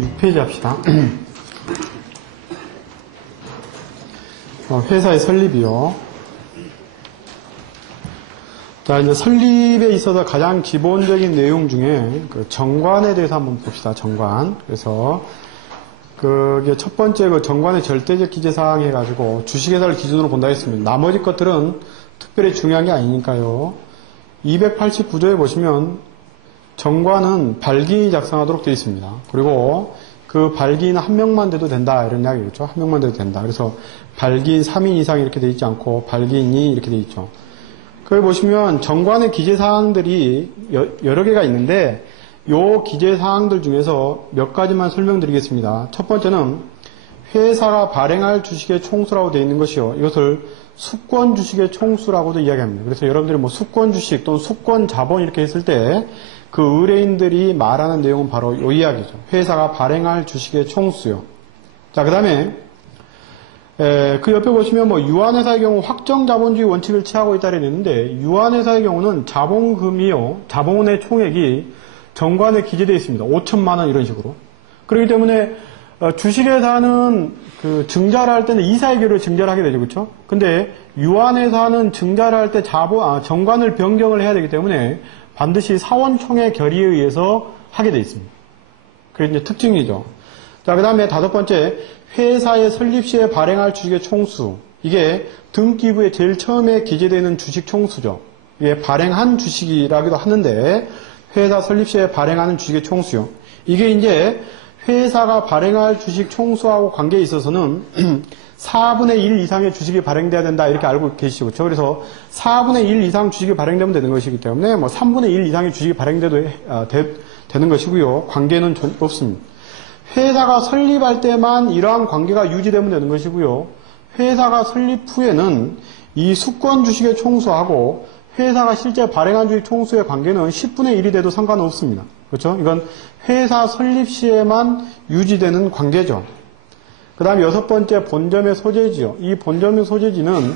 6페이지 합시다. 회사의 설립이요. 자, 이제 설립에 있어서 가장 기본적인 내용 중에 그 정관에 대해서 한번 봅시다. 정관. 그래서 그게 첫 번째 그 정관의 절대적 기재사항 해가지고 주식회사를 기준으로 본다 했습니다. 나머지 것들은 특별히 중요한 게 아니니까요. 289조에 보시면 정관은 발기인이 작성하도록 되어 있습니다. 그리고 그 발기인은 한 명만 돼도 된다 이런 이야기겠죠. 한 명만 돼도 된다. 그래서 발기인 3인 이상 이렇게 되어 있지 않고 발기인이 이렇게 되어 있죠. 거기 보시면 정관의 기재사항들이 여러 개가 있는데 요 기재사항들 중에서 몇 가지만 설명드리겠습니다. 첫 번째는 회사가 발행할 주식의 총수라고 되어 있는 것이요. 이것을 수권 주식의 총수라고도 이야기합니다. 그래서 여러분들이 뭐 수권 주식 또는 수권 자본 이렇게 했을 때 그 의뢰인들이 말하는 내용은 바로 이 이야기죠. 회사가 발행할 주식의 총수요. 자, 그 다음에 그 옆에 보시면 뭐 유한회사의 경우 확정자본주의 원칙을 취하고 있다고 했는데 유한회사의 경우는 자본금이요. 자본의 총액이 정관에 기재되어 있습니다. 5천만 원 이런 식으로. 그렇기 때문에 주식회사는 그 증자를 할 때는 이사의 결의로 증자를 하게 되죠. 그렇죠? 근데 유한회사는 증자를 할 때 정관을 변경을 해야 되기 때문에 반드시 사원총회 결의에 의해서 하게 되어 있습니다. 그게 이제 특징이죠. 자, 그 다음에 다섯 번째, 회사의 설립 시에 발행할 주식의 총수. 이게 등기부에 제일 처음에 기재되는 주식 총수죠. 이게 발행한 주식이라기도 하는데, 회사 설립 시에 발행하는 주식의 총수요. 이게 이제 회사가 발행할 주식 총수하고 관계에 있어서는 4분의 1 이상의 주식이 발행돼야 된다 이렇게 알고 계시죠. 그렇죠? 그래서 4분의 1 이상 주식이 발행되면 되는 것이기 때문에 뭐 3분의 1 이상의 주식이 발행돼도 되는 것이고요. 관계는 없습니다. 회사가 설립할 때만 이러한 관계가 유지되면 되는 것이고요. 회사가 설립 후에는 이 수권 주식의 총수하고 회사가 실제 발행한 주식 총수의 관계는 10분의 1이 돼도 상관없습니다. 그렇죠? 이건 회사 설립 시에만 유지되는 관계죠. 그 다음에 여섯 번째, 본점의 소재지요. 이 본점의 소재지는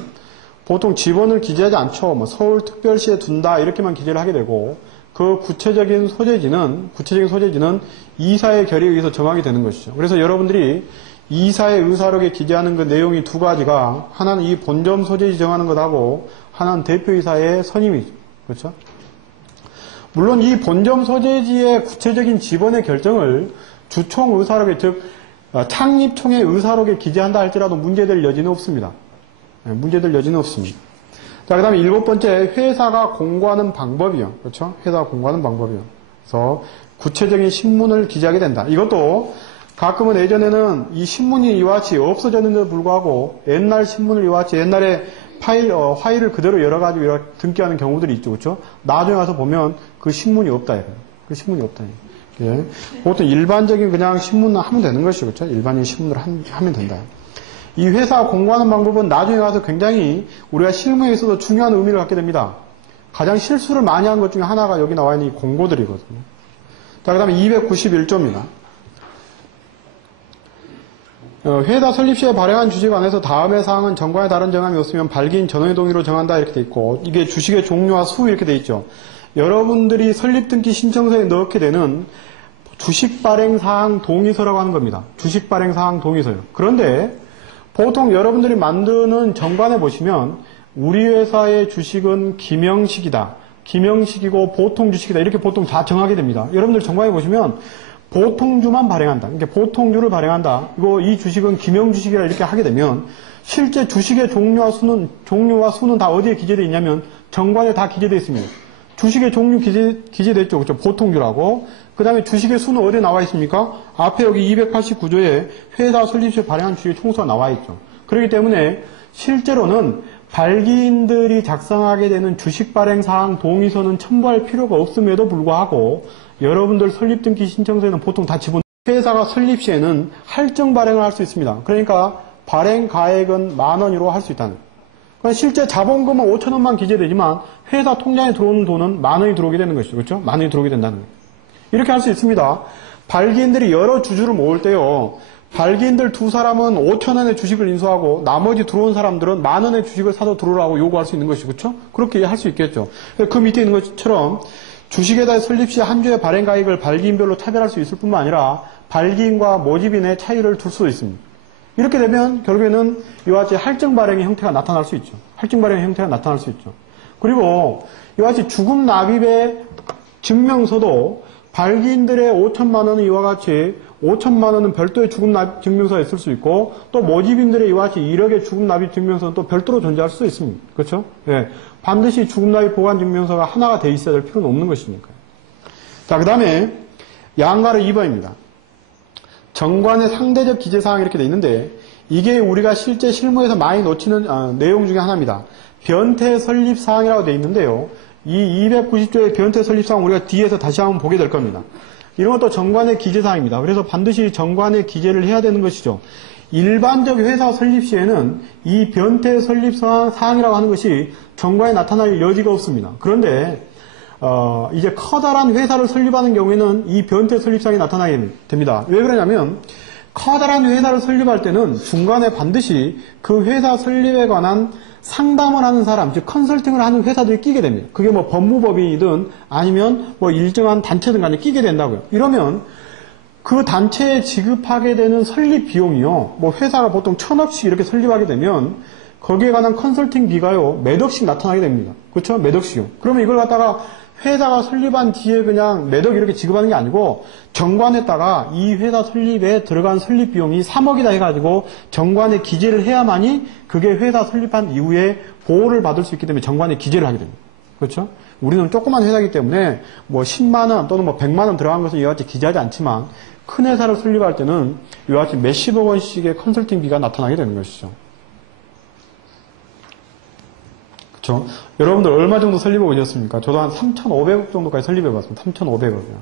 보통 지번을 기재하지 않죠. 뭐 서울특별시에 둔다 이렇게만 기재를 하게 되고 그 구체적인 소재지는 이사의 결의에 의해서 정하게 되는 것이죠. 그래서 여러분들이 이사의 의사록에 기재하는 그 내용이 두 가지가 하나는 이 본점 소재지 정하는 것하고 하나는 대표이사의 선임이죠. 그렇죠? 물론 이 본점 소재지의 구체적인 지번의 결정을 주총 의사록에 즉 창립총회 의사록에 기재한다 할지라도 문제될 여지는 없습니다. 문제될 여지는 없습니다. 자, 그 다음에 일곱 번째, 회사가 공고하는 방법이요. 그렇죠? 회사가 공고하는 방법이요. 그래서 구체적인 신문을 기재하게 된다. 이것도 가끔은 예전에는 이 신문이 이와 같이 없어졌는데도 불구하고 옛날 신문을 이와 같이 옛날에 파일을 그대로 열어가지고 이렇게 등기하는 경우들이 있죠. 그렇죠? 나중에 와서 보면 그 신문이 없다. 이래요. 그 신문이 없다. 예. 보통 일반적인 그냥 신문을 하면 되는 것이죠. 그렇죠? 일반적인 신문을 하면 된다. 이 회사 공고하는 방법은 나중에 가서 굉장히 우리가 실무에 있어서 중요한 의미를 갖게 됩니다. 가장 실수를 많이 한 것 중에 하나가 여기 나와 있는 이 공고들이거든요. 자, 그 다음에 291조입니다. 회사 설립 시에 발행한 주식 안에서 다음의 사항은 정관에 다른 정함이 없으면 발기인 전원의 동의로 정한다 이렇게 돼 있고 이게 주식의 종류와 수 이렇게 돼 있죠. 여러분들이 설립 등기 신청서에 넣게 되는 주식 발행 사항 동의서라고 하는 겁니다. 주식 발행 사항 동의서요. 그런데 보통 여러분들이 만드는 정관에 보시면 우리 회사의 주식은 김영식이다. 김영식이고 보통 주식이다. 이렇게 보통 다 정하게 됩니다. 여러분들 정관에 보시면 보통주만 발행한다. 이렇게 보통주를 발행한다. 이거 이 주식은 김영주식이라 이렇게 하게 되면 실제 주식의 종류와 수는 다 어디에 기재되어 있냐면 정관에 다 기재되어 있습니다. 주식의 종류 기재됐죠. 그렇죠? 보통주라고. 그 다음에 주식의 수는 어디에 나와 있습니까? 앞에 여기 289조에 회사 설립 시 발행한 주식의 총수가 나와 있죠. 그렇기 때문에 실제로는 발기인들이 작성하게 되는 주식 발행 사항 동의서는 첨부할 필요가 없음에도 불구하고 여러분들 설립 등기 신청서에는 보통 다 회사가 설립 시에는 할증 발행을 할 수 있습니다. 그러니까 발행 가액은 10,000원으로 할 수 있다는 거예요. 그러니까 실제 자본금은 5,000원만 기재되지만 회사 통장에 들어오는 돈은 10,000원이 들어오게 되는 것이죠. 그렇죠? 10,000원이 들어오게 된다는 거예요. 이렇게 할 수 있습니다. 발기인들이 여러 주주를 모을 때요. 발기인들 두 사람은 5,000원의 주식을 인수하고 나머지 들어온 사람들은 10,000원의 주식을 사서 들어오라고 요구할 수 있는 것이죠. 그렇죠? 그렇게 할 수 있겠죠. 그 밑에 있는 것처럼 주식에 대해 설립 시 한 주의 발행가액을 발기인별로 차별할 수 있을 뿐만 아니라 발기인과 모집인의 차이를 둘 수도 있습니다. 이렇게 되면 결국에는 이와 같이 할증 발행의 형태가 나타날 수 있죠. 할증 발행의 형태가 나타날 수 있죠. 그리고 이와 같이 주금 납입의 증명서도 발기인들의 5천만 원은 이와 같이 5천만 원은 별도의 주금 납입 증명서가 있을 수 있고 또 모집인들의 이와 같이 1억의 주금 납입 증명서는 또 별도로 존재할 수 있습니다. 그렇죠? 예. 반드시 주금 납입 보관 증명서가 하나가 돼 있어야 될 필요는 없는 것이니까요. 자, 그 다음에 양가로 2번입니다. 정관의 상대적 기재사항이 이렇게 돼 있는데 이게 우리가 실제 실무에서 많이 놓치는 내용 중에 하나입니다. 변태 설립사항이라고 돼 있는데요. 이 290조의 변태 설립사항 우리가 뒤에서 다시 한번 보게 될 겁니다. 이런 것도 정관의 기재사항입니다. 그래서 반드시 정관의 기재를 해야 되는 것이죠. 일반적 회사 설립 시에는 이 변태 설립사항이라고 하는 것이 정관에 나타날 여지가 없습니다. 그런데 이제 커다란 회사를 설립하는 경우에는 이 변태 설립사항이 나타나게 됩니다. 왜 그러냐면 커다란 회사를 설립할 때는 중간에 반드시 그 회사 설립에 관한 상담을 하는 사람, 즉 컨설팅을 하는 회사들이 끼게 됩니다. 그게 뭐 법무법인이든 아니면 뭐 일정한 단체든 간에 끼게 된다고요. 이러면 그 단체에 지급하게 되는 설립 비용이요. 뭐 회사가 보통 1,000억씩 이렇게 설립하게 되면 거기에 관한 컨설팅 비가요. 몇 억씩 나타나게 됩니다. 그렇죠? 몇 억씩요. 그러면 이걸 갖다가 회사가 설립한 뒤에 그냥 몇 억 이렇게 지급하는 게 아니고 정관에다가 이 회사 설립에 들어간 설립 비용이 3억이다 해가지고 정관에 기재를 해야만이 그게 회사 설립한 이후에 보호를 받을 수 있기 때문에 정관에 기재를 하게 됩니다. 그렇죠? 우리는 조그만 회사이기 때문에 뭐 10만 원 또는 뭐 100만 원 들어간 것은 이와 같이 기재하지 않지만 큰 회사를 설립할 때는 이와 같이 몇십억 원씩의 컨설팅비가 나타나게 되는 것이죠. 그렇죠? 여러분들 얼마 정도 설립해 보셨습니까? 저도 한 3,500억 정도까지 설립해 봤습니다. 3,500억이요.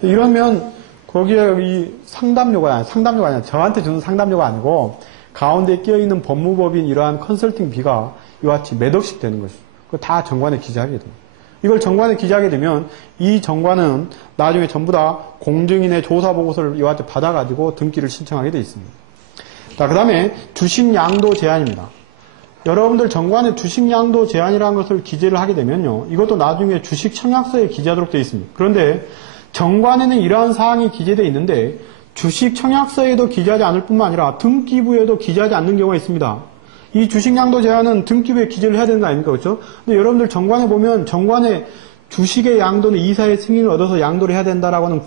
이러면 거기에 이 상담료가 아니라 저한테 주는 상담료가 아니고 가운데 끼어있는 법무법인 이러한 컨설팅 비가 이와 같이 몇 억씩 되는 것이죠. 그거 다 정관에 기재하게 됩니다. 이걸 정관에 기재하게 되면 이 정관은 나중에 전부 다 공증인의 조사보고서를 이와 같이 받아가지고 등기를 신청하게 되어 있습니다. 자, 그 다음에 주식 양도 제한입니다. 여러분들 정관에 주식 양도 제한이라는 것을 기재를 하게 되면요. 이것도 나중에 주식 청약서에 기재하도록 되어 있습니다. 그런데 정관에는 이러한 사항이 기재되어 있는데 주식 청약서에도 기재하지 않을 뿐만 아니라 등기부에도 기재하지 않는 경우가 있습니다. 이 주식 양도 제한은 등기부에 기재를 해야 되는 거 아닙니까? 그렇죠? 근데 여러분들 정관에 보면 정관에 주식의 양도는 이사의 승인을 얻어서 양도를 해야 된다라고 하는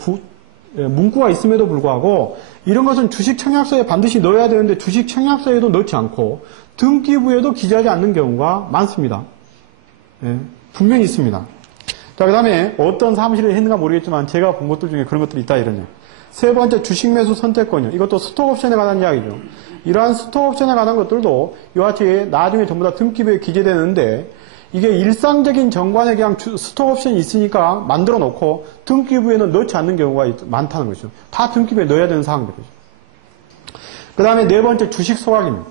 문구가 있음에도 불구하고 이런 것은 주식 청약서에 반드시 넣어야 되는데 주식 청약서에도 넣지 않고 등기부에도 기재하지 않는 경우가 많습니다. 예, 분명히 있습니다. 자, 그 다음에 어떤 사무실에 했는가 모르겠지만 제가 본 것들 중에 그런 것들이 있다 이러냐. 세 번째 주식 매수 선택권이요. 이것도 스톡옵션에 관한 이야기죠. 이러한 스톡옵션에 관한 것들도 이와 같이 나중에 전부 다 등기부에 기재되는데 이게 일상적인 정관에 그냥 스톡옵션이 있으니까 만들어 놓고 등기부에는 넣지 않는 경우가 많다는 것이죠. 다 등기부에 넣어야 되는 사항들이죠. 그 다음에 네 번째 주식 소각입니다.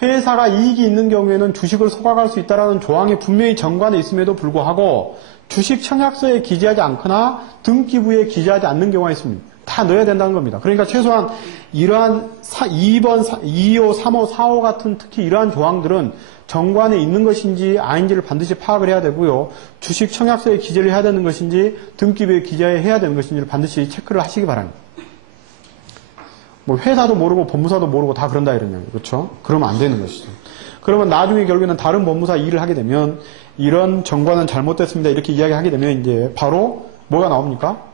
회사가 이익이 있는 경우에는 주식을 소각할 수 있다는 조항이 분명히 정관에 있음에도 불구하고 주식 청약서에 기재하지 않거나 등기부에 기재하지 않는 경우가 있습니다. 다 넣어야 된다는 겁니다. 그러니까 최소한 이러한 2번, 2호, 3호, 4호 같은 특히 이러한 조항들은 정관에 있는 것인지 아닌지를 반드시 파악을 해야 되고요. 주식 청약서에 기재를 해야 되는 것인지 등기부에 기재해야 되는 것인지를 반드시 체크를 하시기 바랍니다. 뭐 회사도 모르고 법무사도 모르고 다 그런다 이러냐. 그렇죠? 그러면 안 되는 것이죠. 그러면 나중에 결국에는 다른 법무사 일을 하게 되면 이런 정관은 잘못됐습니다. 이렇게 이야기하게 되면 이제 바로 뭐가 나옵니까?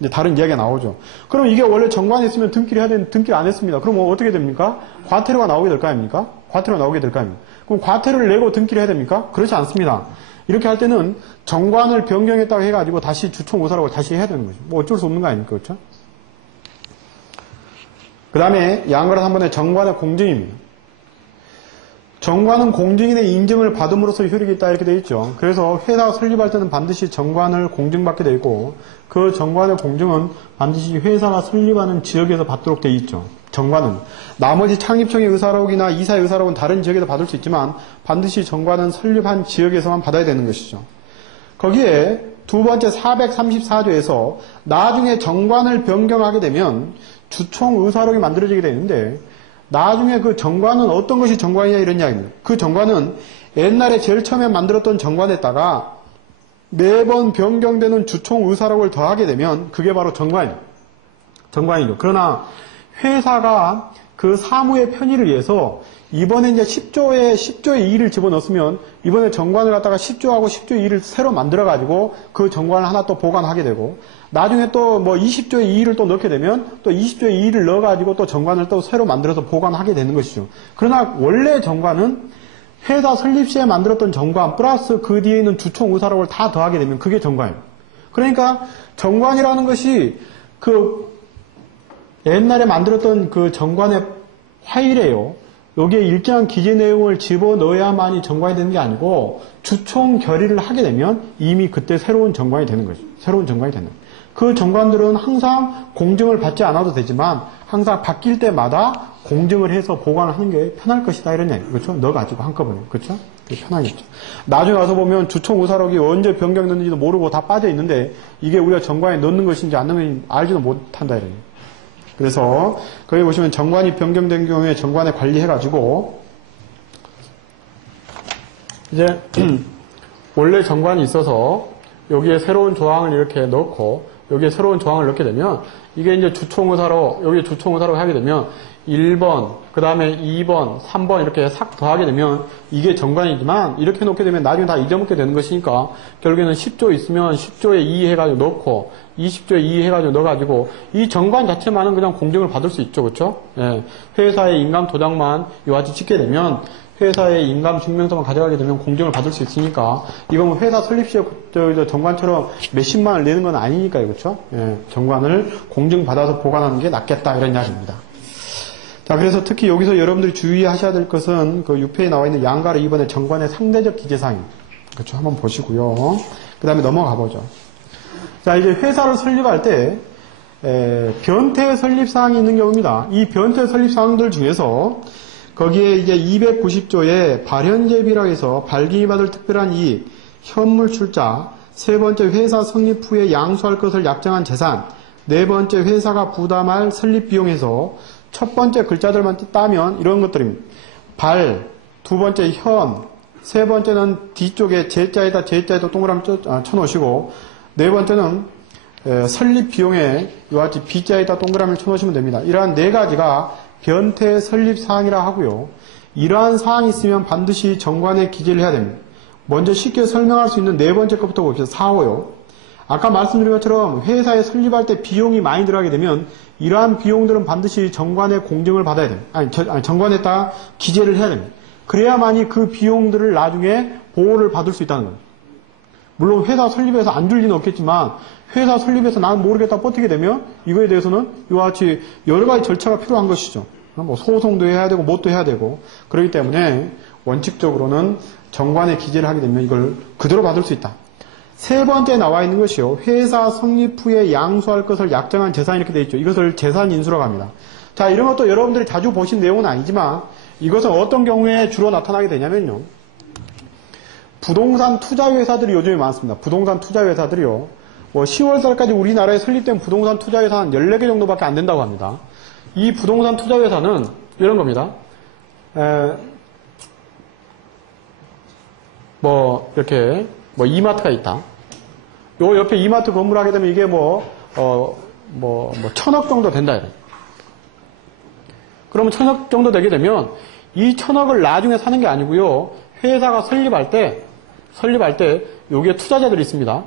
이제 다른 이야기가 나오죠. 그럼 이게 원래 정관에 있으면 등기를 해야 되는데 등기를 안 했습니다. 그럼 뭐 어떻게 됩니까? 과태료가 나오게 될 거 아닙니까? 과태료가 나오게 될 거 아닙니까? 그럼 과태료를 내고 등기를 해야 됩니까? 그렇지 않습니다. 이렇게 할 때는 정관을 변경했다고 해가지고 다시 주총조사라고 다시 해야 되는 거죠. 뭐 어쩔 수 없는 거 아닙니까? 그렇죠? 그 다음에 양가로 3번의 정관의 공증입니다. 정관은 공증인의 인증을 받음으로써 효력이 있다 이렇게 되어 있죠. 그래서 회사가 설립할 때는 반드시 정관을 공증받게 되어 있고 그 정관의 공증은 반드시 회사가 설립하는 지역에서 받도록 되어 있죠. 정관은 나머지 창립청의 의사록이나 이사의 의사록은 다른 지역에서 받을 수 있지만 반드시 정관은 설립한 지역에서만 받아야 되는 것이죠. 거기에 두 번째 434조에서 나중에 정관을 변경하게 되면 주총 의사록이 만들어지게 되는데 나중에 그 정관은 어떤 것이 정관이냐 이런 이야기입니다. 그 정관은 옛날에 제일 처음에 만들었던 정관에다가 매번 변경되는 주총 의사록을 더하게 되면 그게 바로 정관이죠. 그러나 회사가 그 사무의 편의를 위해서 이번에 이제 10조의 2를 집어넣었으면 이번에 정관을 갖다가 10조하고 10조 2를 새로 만들어가지고 그 정관을 하나 또 보관하게 되고 나중에 또 뭐 20조의 2를 또 넣게 되면 또 20조의 2를 넣어가지고 또 정관을 또 새로 만들어서 보관하게 되는 것이죠. 그러나 원래 정관은 회사 설립 시에 만들었던 정관 플러스 그 뒤에 있는 주총 의사록을 다 더하게 되면 그게 정관이에요. 그러니까 정관이라는 것이 그 옛날에 만들었던 그 정관의 파일이에요. 여기에 일정한 기재 내용을 집어넣어야만이 정관이 되는 게 아니고 주총 결의를 하게 되면 이미 그때 새로운 정관이 되는 거죠. 새로운 정관이 되는 거예요. 그 정관들은 항상 공증을 받지 않아도 되지만 항상 바뀔 때마다 공증을 해서 보관을 하는 게 편할 것이다 이런 얘기. 그렇죠? 넣어가지고 한꺼번에. 그렇죠? 그게 편하겠죠. 나중에 와서 보면 주총 의사록이 언제 변경됐는지도 모르고 다 빠져 있는데 이게 우리가 정관에 넣는 것인지 안 넣는 것인지 알지도 못한다 이런 얘기. 그래서 거기 보시면 정관이 변경된 경우에 정관에 관리해가지고 이제 원래 정관이 있어서 여기에 새로운 조항을 이렇게 넣고 여기에 새로운 조항을 넣게 되면 이게 이제 주총의사로 여기에 주총의사로 하게 되면 1번 그 다음에 2번 3번 이렇게 싹 더하게 되면 이게 정관이지만 이렇게 놓게 되면 나중에 다 잊어먹게 되는 것이니까 결국에는 10조 있으면 10조에 2 해가지고 넣고 20조에 2 해가지고 넣어가지고 이 정관 자체만은 그냥 공증을 받을 수 있죠. 그렇죠? 예. 회사의 인감 도장만 이와 같이 찍게 되면 회사의 인감 증명서만 가져가게 되면 공증을 받을 수 있으니까 이건 회사 설립 시에 정관처럼 몇십만 원을 내는 건 아니니까요. 그렇죠? 예. 정관을 공증받아서 보관하는 게 낫겠다 이런 이야기입니다. 자, 그래서 특히 여기서 여러분들이 주의하셔야 될 것은 그 6페이지에 나와 있는 양가로 2번의 정관의 상대적 기재사항입니다. 그렇죠? 한번 보시고요. 그 다음에 넘어가 보죠. 자, 이제 회사를 설립할 때 변태 설립사항이 있는 경우입니다. 이 변태 설립사항들 중에서 거기에 이제 290조에 발현재비라고 해서 발기를 받을 특별한 이익, 현물 출자, 세 번째 회사 성립 후에 양수할 것을 약정한 재산, 네 번째 회사가 부담할 설립 비용에서 첫 번째 글자들만 따면 이런 것들입니다. 발, 두 번째 현, 세 번째는 뒤쪽에 제자에다 동그라미 쳐놓으시고 네 번째는 설립 비용에 이와 같이 B자에다 동그라미를 쳐놓으시면 됩니다. 이러한 네 가지가 변태 설립 사항이라 하고요. 이러한 사항이 있으면 반드시 정관에 기재를 해야 됩니다. 먼저 쉽게 설명할 수 있는 네 번째 것부터 봅시다. 4호요. 아까 말씀드린 것처럼 회사에 설립할 때 비용이 많이 들어가게 되면 이러한 비용들은 반드시 정관에 공증을 받아야 됩니다. 정관에다 기재를 해야 됩니다. 그래야만이 그 비용들을 나중에 보호를 받을 수 있다는 겁니다. 물론 회사 설립해서 안 줄 리는 없겠지만 회사 설립해서 나는 모르겠다 버티게 되면 이거에 대해서는 이와 같이 여러 가지 절차가 필요한 것이죠. 뭐 소송도 해야 되고 뭣도 해야 되고 그렇기 때문에 원칙적으로는 정관에 기재를 하게 되면 이걸 그대로 받을 수 있다. 세 번째 나와 있는 것이요. 회사 성립 후에 양수할 것을 약정한 재산 이렇게 되어 있죠. 이것을 재산인수라고 합니다. 자, 이런 것도 여러분들이 자주 보신 내용은 아니지만 이것은 어떤 경우에 주로 나타나게 되냐면요. 부동산 투자회사들이 요즘에 많습니다. 부동산 투자회사들이요. 10월달까지 우리나라에 설립된 부동산 투자회사는 14개 정도밖에 안 된다고 합니다. 이 부동산 투자회사는 이런 겁니다. 이렇게 이마트가 있다. 요 옆에 이마트 건물 하게 되면 이게 1000억 정도 된다. 이래. 그러면 1000억 정도 되게 되면 이 1000억을 나중에 사는 게 아니고요. 회사가 설립할 때 여기에 투자자들이 있습니다.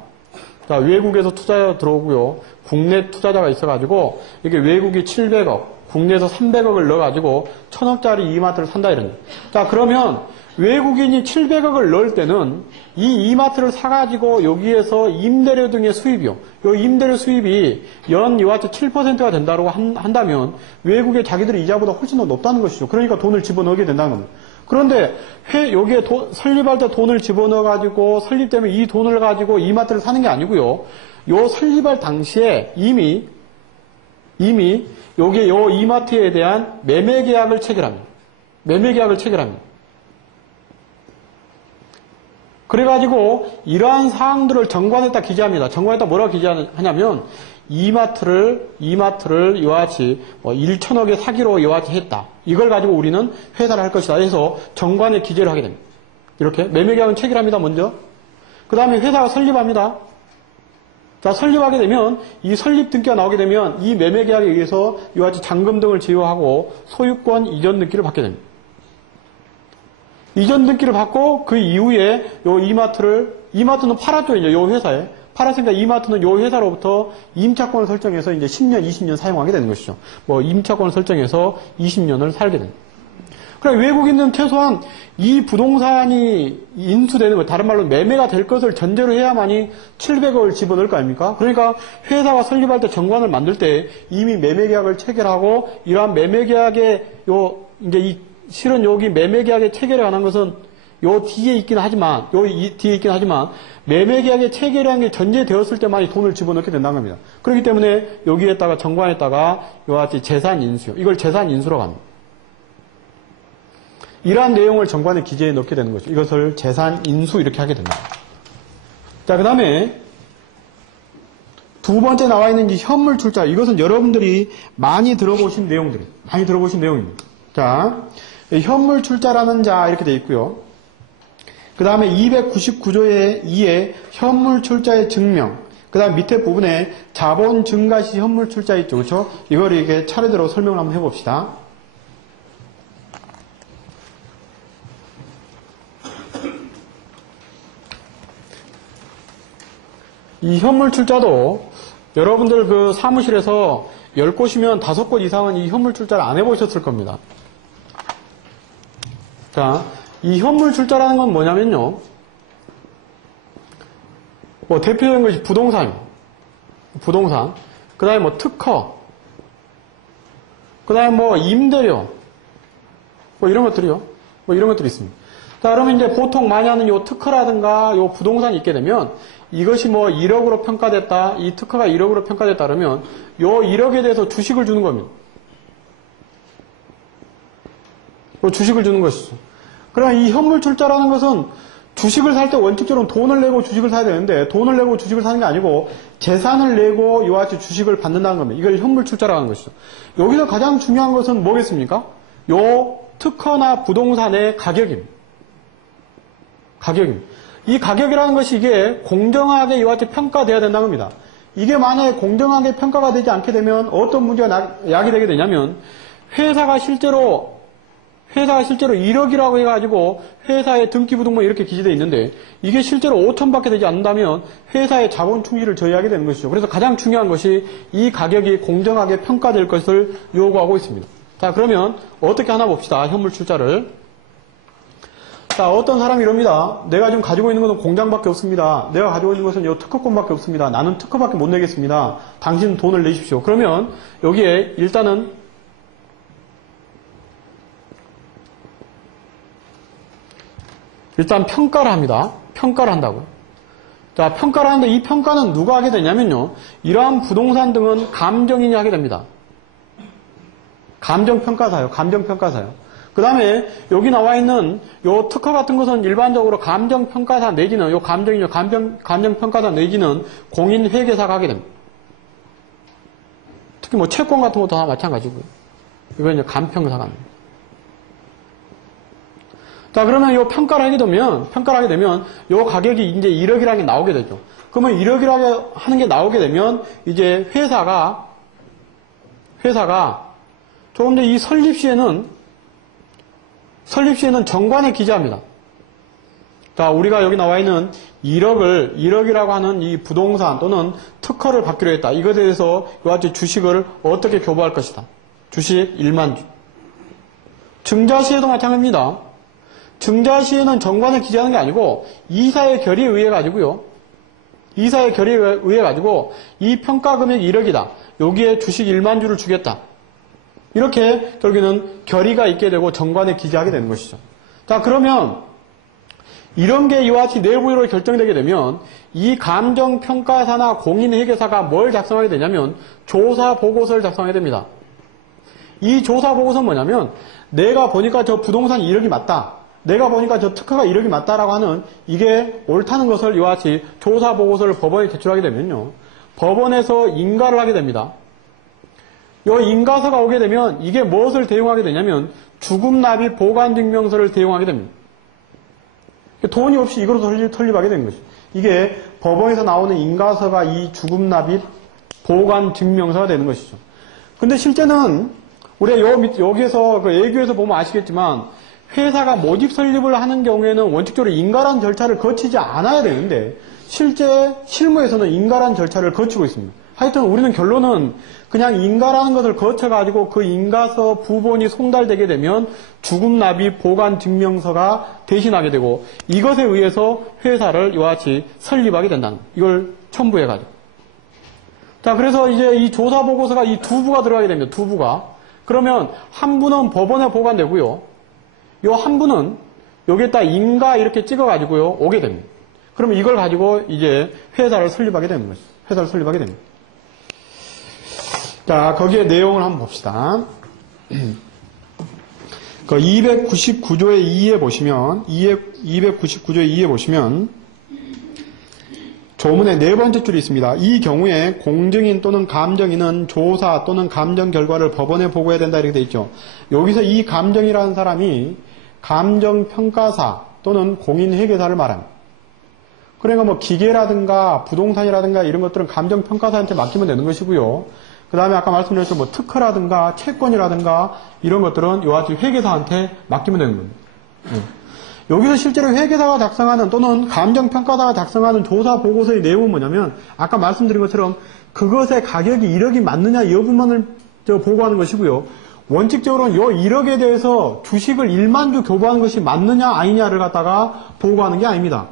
자, 외국에서 투자자 들어오고요. 국내 투자자가 있어가지고 이게 외국이 700억, 국내에서 300억을 넣어가지고 1000억짜리 이마트를 산다 이런. 자, 그러면 외국인이 700억을 넣을 때는 이 이마트를 사가지고 여기에서 임대료 등의 수입이요. 이 임대료 수입이 연 이와 같이 7%가 된다고 한다면 외국의 자기들의 이자보다 훨씬 더 높다는 것이죠. 그러니까 돈을 집어넣게 된다는 겁니다. 그런데 여기에 설립할 때 돈을 집어넣어가지고 설립되면 이 돈을 가지고 이마트를 사는 게 아니고요. 요 설립할 당시에 이미 여기에 요 이마트에 대한 매매 계약을 체결합니다. 매매 계약을 체결합니다. 그래가지고 이러한 사항들을 정관에다 기재합니다. 정관에다 뭐라고 기재하냐면 이마트를 이와 같이 1,000억에 사기로 이와 같이 했다. 이걸 가지고 우리는 회사를 할 것이다. 해서 정관에 기재를 하게 됩니다. 이렇게 매매계약은 체결합니다. 먼저. 그 다음에 회사가 설립합니다. 자, 설립하게 되면 이 설립 등기가 나오게 되면 이 매매 계약에 의해서 이와 같이 잔금 등을 제휴하고 소유권 이전 등기를 받게 됩니다. 이전 등기를 받고 그 이후에 요 이마트는 팔았죠, 이제 요 회사에. 팔았으니까 이마트는 요 회사로부터 임차권을 설정해서 이제 10년, 20년 사용하게 되는 것이죠. 뭐 임차권을 설정해서 20년을 살게 됩니다. 그래, 외국인들은 최소한 이 부동산이 인수되는 것, 다른 말로 매매가 될 것을 전제로 해야만이 700억을 집어넣을 거 아닙니까? 그러니까 회사가 설립할 때 정관을 만들 때 이미 매매 계약을 체결하고 이러한 매매 계약의 실은 여기 매매 계약의 체결에 관한 것은 요 뒤에 있긴 하지만, 매매 계약의 체결이라는 게 전제되었을 때만이 돈을 집어넣게 된다는 겁니다. 그렇기 때문에 여기에다가 정관에다가 이와 같이 재산 인수요. 이걸 재산 인수라고 합니다. 이러한 내용을 정관의 기재에 넣게 되는 거죠. 이것을 재산 인수 이렇게 하게 된다. 자, 그 다음에 두 번째 나와 있는 이 현물 출자. 이것은 여러분들이 많이 들어보신 내용입니다. 자, 현물 출자라는 자 이렇게 되어 있고요. 그 다음에 299조의 2에 현물 출자의 증명. 그 다음 밑에 부분에 자본 증가 시 현물 출자 있죠. 그렇죠? 이걸 이렇게 차례대로 설명을 한번 해봅시다. 이 현물 출자도 여러분들 그 사무실에서 10곳이면 5곳 이상은 이 현물 출자를 안 해보셨을 겁니다. 자, 이 현물 출자라는 건 뭐냐면요. 뭐 대표적인 것이 부동산. 그 다음에 뭐 특허. 그 다음에 뭐 임대료. 뭐 이런 것들이요. 뭐 이런 것들이 있습니다. 자, 그러면 이제 보통 많이 하는 요 특허라든가 요 부동산이 있게 되면 이것이 뭐 1억으로 평가됐다. 이 특허가 1억으로 평가됐다 그러면 요 1억에 대해서 주식을 주는 겁니다. 요 주식을 주는 것이죠. 그러나 이 현물 출자라는 것은 주식을 살 때 원칙적으로 돈을 내고 주식을 사야 되는데 돈을 내고 주식을 사는 게 아니고 재산을 내고 이와 같이 주식을 받는다는 겁니다. 이걸 현물 출자라는 것이죠. 여기서 가장 중요한 것은 뭐겠습니까? 요 특허나 부동산의 가격입니다. 이 가격이라는 것이 이게 공정하게 이와 같이 평가돼야 된다는 겁니다. 이게 만약에 공정하게 평가가 되지 않게 되면 어떤 문제가 야기되게 되냐면 회사가 실제로 1억이라고 해가지고 회사의 등기부등본 이렇게 기재되어 있는데 이게 실제로 5천밖에 되지 않는다면 회사의 자본 충지를 저해하게 되는 것이죠. 그래서 가장 중요한 것이 이 가격이 공정하게 평가될 것을 요구하고 있습니다. 자, 그러면 어떻게 하나 봅시다. 현물 출자를. 자, 어떤 사람이 이럽니다. 내가 지금 가지고 있는 것은 공장밖에 없습니다. 내가 가지고 있는 것은 이 특허권밖에 없습니다. 나는 특허밖에 못 내겠습니다. 당신은 돈을 내십시오. 그러면 여기에 일단 평가를 합니다. 평가를 한다고. 자, 평가를 하는데 이 평가는 누가 하게 되냐면요. 이러한 부동산 등은 감정인이 하게 됩니다. 감정평가사요. 그 다음에 여기 나와 있는 요 특허 같은 것은 일반적으로 감정평가사 내지는 요 감정인요. 감정평가사 내지는 공인회계사가 하게 됩니다. 특히 뭐 채권 같은 것도 다 마찬가지고요. 이건 이제 감평사가 합니다. 자, 그러면 요 평가를 하게 되면 요 가격이 이제 1억이라는 게 나오게 되죠. 그러면 1억이라고 하는 게 나오게 되면 이제 회사가 조금 더 이 설립 시에는 정관에 기재합니다. 자, 우리가 여기 나와 있는 1억이라고 하는 이 부동산 또는 특허를 받기로 했다. 이것에 대해서 이와 같이 주식을 어떻게 교부할 것이다. 주식 1만 주. 증자 시에도 마찬가지입니다. 증자 시에는 정관에 기재하는 게 아니고 이사의 결의에 의해 가지고 이 평가 금액이 1억이다. 여기에 주식 1만 주를 주겠다. 이렇게 결국에는 결의가 있게 되고 정관에 기재하게 되는 것이죠. 자, 그러면 이런 게 이와 같이 내부로 결정되게 되면 이 감정평가사나 공인회계사가 뭘 작성하게 되냐면 조사보고서를 작성하게 됩니다. 이 조사보고서는 뭐냐면 내가 보니까 저 부동산 1억이 맞다. 내가 보니까 저 특허가 1억이 맞다라고 하는 이게 옳다는 것을 이와 같이 조사보고서를 법원에 제출하게 되면요. 법원에서 인가를 하게 됩니다. 이 인가서가 오게 되면 이게 무엇을 대용하게 되냐면 주금납입 보관증명서를 대용하게 됩니다. 돈이 없이 이거로 설립하게 된 것이죠. 이게 법원에서 나오는 인가서가 이 주급납입 보관 증명서가 되는 것이죠. 근데 실제는 우리가 여기에서 그 예규에서 보면 아시겠지만 회사가 모집 설립을 하는 경우에는 원칙적으로 인가란 절차를 거치지 않아야 되는데 실제 실무에서는 인가란 절차를 거치고 있습니다. 하여튼 우리는 결론은 그냥 인가라는 것을 거쳐가지고 그 인가서 부본이 송달되게 되면 주급납입 보관 증명서가 대신하게 되고 이것에 의해서 회사를 이와 같이 설립하게 된다는 거예요. 이걸 첨부해가지고. 자, 그래서 이제 이 조사 보고서가 이 두 부가 들어가게 됩니다. 두 부가. 그러면 한 부는 법원에 보관되고요. 요 한 부는 여기에다 인가 이렇게 찍어가지고요. 오게 됩니다. 그러면 이걸 가지고 이제 회사를 설립하게 되는 것이죠. 회사를 설립하게 됩니다. 자, 거기에 내용을 한번 봅시다. 그 299조의 2에 보시면, 299조의 2에 보시면, 조문의 네 번째 줄이 있습니다. 이 경우에 공증인 또는 감정인은 조사 또는 감정 결과를 법원에 보고해야 된다 이렇게 되어 있죠. 여기서 이 감정이라는 사람이 감정평가사 또는 공인회계사를 말합니다. 그러니까 뭐 기계라든가 부동산이라든가 이런 것들은 감정평가사한테 맡기면 되는 것이고요. 그 다음에 아까 말씀드렸죠. 뭐 특허라든가 채권이라든가 이런 것들은 이와 같이 회계사한테 맡기면 되는 겁니다. 여기서 실제로 회계사가 작성하는 또는 감정평가사가 작성하는 조사 보고서의 내용은 뭐냐면 아까 말씀드린 것처럼 그것의 가격이 1억이 맞느냐 여부만을 보고하는 것이고요. 원칙적으로는 이 1억에 대해서 주식을 1만 주 교부하는 것이 맞느냐 아니냐를 갖다가 보고하는 게 아닙니다.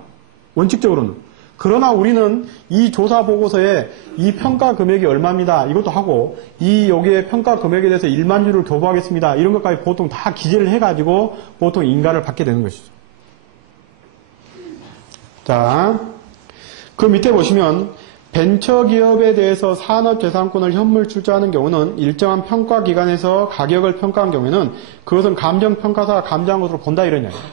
원칙적으로는. 그러나 우리는 이 조사 보고서에 이 평가 금액이 얼마입니다. 이것도 하고 여기에 평가 금액에 대해서 1만 주를 교부하겠습니다. 이런 것까지 보통 다 기재를 해가지고 보통 인가를 받게 되는 것이죠. 자, 그 밑에 보시면 벤처기업에 대해서 산업재산권을 현물 출자하는 경우는 일정한 평가기관에서 가격을 평가한 경우에는 그것은 감정평가사가 감정한 것으로 본다 이런 이야기예요.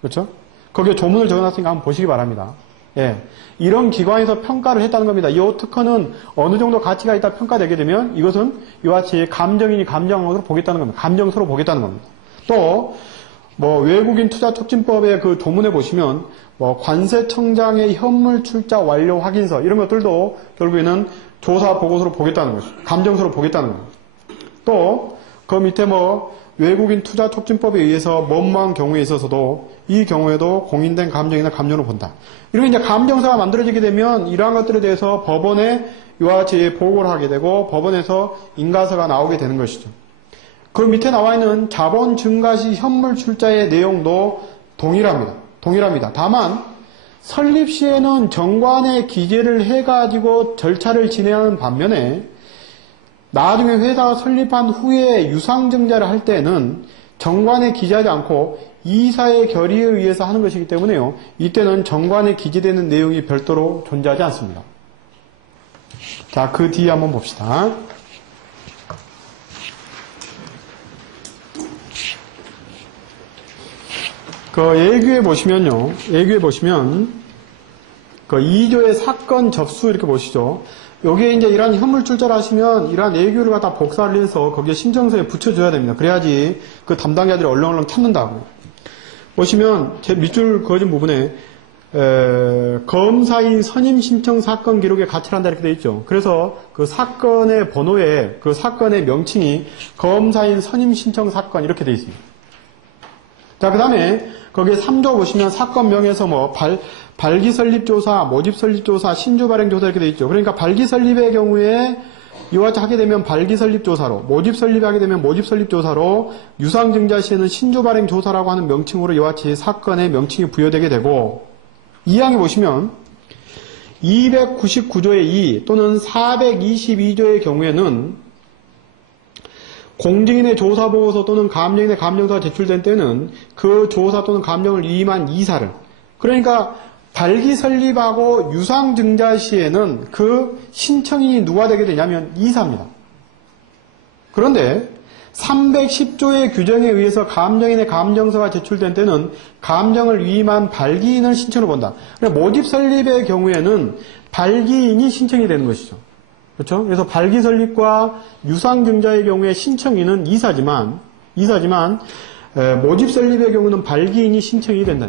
그렇죠? 거기에 조문을 적어놨으니까 한번 보시기 바랍니다. 예, 이런 기관에서 평가를 했다는 겁니다. 이 특허는 어느 정도 가치가 있다 평가되게 되면 이것은 이와 같이 감정인이 감정한 것으로 보겠다는 겁니다. 감정서로 보겠다는 겁니다. 또 뭐 외국인 투자 촉진법의 그 조문에 보시면 뭐 관세청장의 현물 출자 완료 확인서 이런 것들도 결국에는 조사 보고서로 보겠다는 것이죠. 감정서로 보겠다는 겁니다. 또 그 밑에 뭐 외국인 투자 촉진법에 의해서 뭐뭐한 경우에 있어서도 이 경우에도 공인된 감정이나 감정으로 본다. 이렇게 이제 감정서가 만들어지게 되면 이러한 것들에 대해서 법원에 이와 같이 보고를 하게 되고 법원에서 인가서가 나오게 되는 것이죠. 그 밑에 나와 있는 자본 증가 시 현물 출자의 내용도 동일합니다. 다만 설립 시에는 정관에 기재를 해가지고 절차를 진행하는 반면에 나중에 회사가 설립한 후에 유상증자를 할 때는 정관에 기재하지 않고 이사의 결의에 의해서 하는 것이기 때문에요. 이때는 정관에 기재되는 내용이 별도로 존재하지 않습니다. 자, 그 뒤에 한번 봅시다. 그 예규에 보시면 그 2조의 사건 접수 이렇게 보시죠. 여기에 이제 이러한 현물 출자를 하시면 이러한 예규를 갖다 복사를 해서 거기에 신청서에 붙여줘야 됩니다. 그래야지 그 담당자들이 얼렁얼렁 찾는다고. 보시면 제 밑줄 그어진 부분에 검사인 선임 신청 사건 기록에 가치한다 이렇게 되어 있죠. 그래서 그 사건의 번호에 그 사건의 명칭이 검사인 선임 신청 사건 이렇게 되어 있습니다. 자, 그 다음에 거기에 3조 보시면 사건명에서 뭐 발기설립조사, 모집설립조사, 신주발행조사 이렇게 되어 있죠. 그러니까 발기설립의 경우에 이와 같이 하게 되면 발기설립조사로, 모집설립하게 되면 모집설립조사로, 유상증자 시에는 신주발행조사라고 하는 명칭으로 이와 같이 사건의 명칭이 부여되게 되고 2항에 보시면 299조의 2 또는 422조의 경우에는 공증인의 조사보고서 또는 감정인의 감정서가 제출된 때는 그 조사 또는 감정을 위임한 이사를, 그러니까 발기설립하고 유상증자 시에는 그 신청인이 누가 되게 되냐면 이사입니다. 그런데 310조의 규정에 의해서 감정인의 감정서가 제출된 때는 감정을 위임한 발기인을 신청을 본다. 모집설립의 경우에는 발기인이 신청이 되는 것이죠. 그렇죠? 그래서 발기설립과 유상증자의 경우에 신청인은 이사지만 모집설립의 경우는 발기인이 신청이 된다.